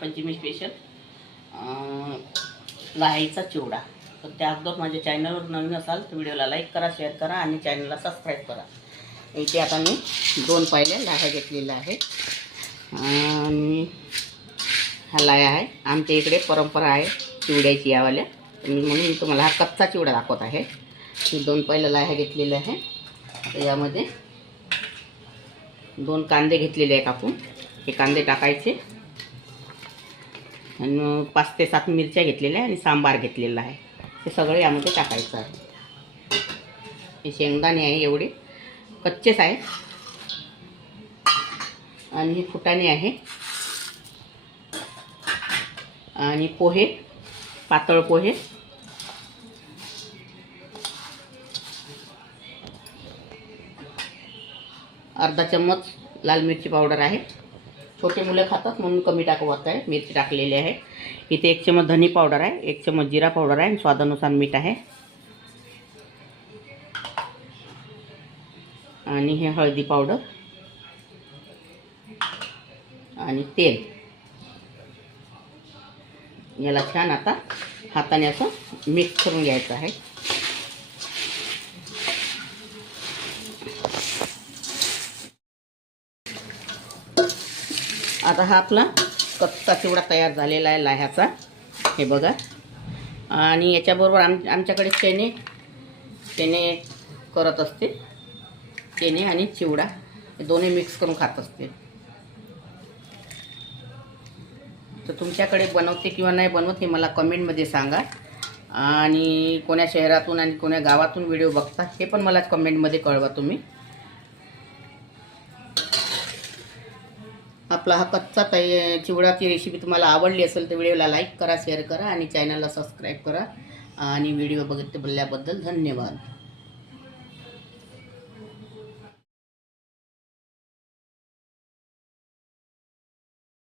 Panchami special लाह्याचा चिवडा. तर त्या अगोदर माझ्या चॅनलवर नवीन असाल तर व्हिडिओला लाईक करा, शेअर करा आणि चॅनलला सबस्क्राईब करा. इथे आता मी 2 पायल्या लाह्या घेतलेल्या आहेत आणि हा लाह्या आहे. आमच्या इकडे परंपरा आहे चिवड्याची यावाल्या, म्हणून मी तुम्हाला हा कच्चा चिवडा दाखवत आहे. मी 2 पायल्या लाह्या घेतलेल्या आहे. तर यामध्ये 2 कांदे घेतलेले आहे कापून. हे कांदे टाकायचे आणि 5 ते 7 मिरच्या घेतलेल्या आहे आणि सांबार घेतलेला आहे. हे सगळे यामध्ये टाकायचं आहे. हे शेंगदाणे आहे, एवढे कच्चेच आहे. आणि हे फुटाणे आहे आणि पोहे, पातळ पोहे, अर्धा चम्मच लाल मिरची पावडर आहे. छोटे मुलं खातात म्हणून कमी टाकवत आहे, मिरची टाकलेली आहे. इथे 1 चम्मच धनी पावडर आहे, 1 चम्मच जिरा पावडर आहे आणि स्वादानुसार मीठ आहे. आणि हे हळदी पावडर आणि तेल. याला छान आता हाताने असं मिक्स करून घ्यायचं आहे. आता हा आपला कच्चा चिवडा तयार झालेला आहे लाह्याचा, हे बघा. आणि याच्याबरोबर आमच्याकडे चणे करत असते. चणे आणि चिवडा हे दोन्ही मिक्स करून खात असते. तर तुमच्याकडे बनवते किंवा नाही बनवत हे मला कमेंटमध्ये सांगा. आणि कोण्या शहरातून आणि कोण्या गावातून व्हिडिओ बघता हे पण मला कमेंटमध्ये कळवा तुम्ही. आपला हा कच्चा चिवडाची रेसिपी तुम्हाला आवडली असेल तर व्हिडिओला लाईक करा, शेअर करा आणि चॅनलला सबस्क्राईब करा. आणि व्हिडिओ बघितल्याबद्दल धन्यवाद.